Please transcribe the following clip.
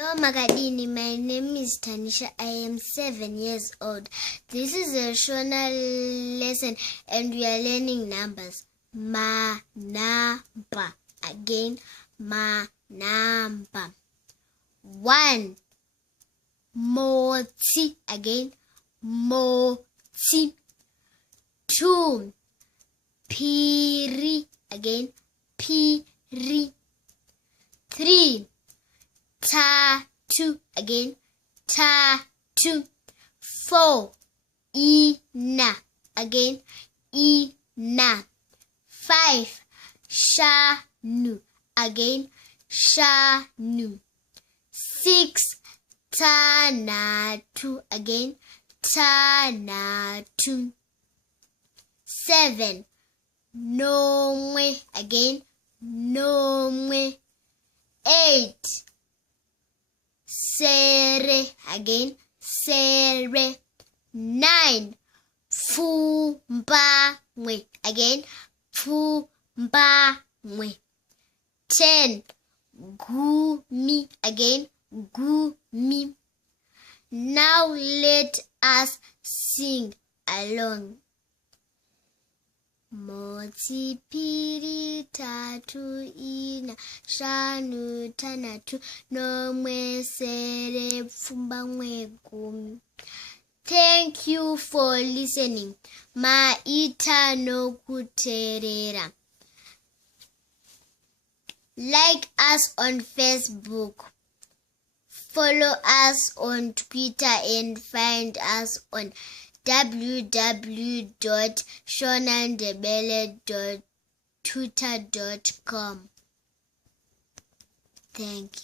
Hello Magadini, my name is Tanisha. I am 7 years old. This is a Shona lesson and we are learning numbers. maNhamba. Again, maNhamba. 1. Moti. Again, moti. 2. Piri. Again, piri. 3. Tatu. Again, tatu. 4. Ina. Again, ina. 5. Shanu. Again, shanu. 6. Tanatu. Again, tanatu. 7. Nomwe. Again, nomwe. 8. Sere. Again, sere. 9. Fumbamwe. Again, fumbamwe. 10. Gumi. Again, gumi. Now let us sing along. Moti piri tatu ina shanu tanatu nomwe sere fumbamwe gumi. Thank you for listening. Maita no kuterera. Like us on Facebook. Follow us on Twitter and find us on www.shonandebele.twitter.com. Thank you.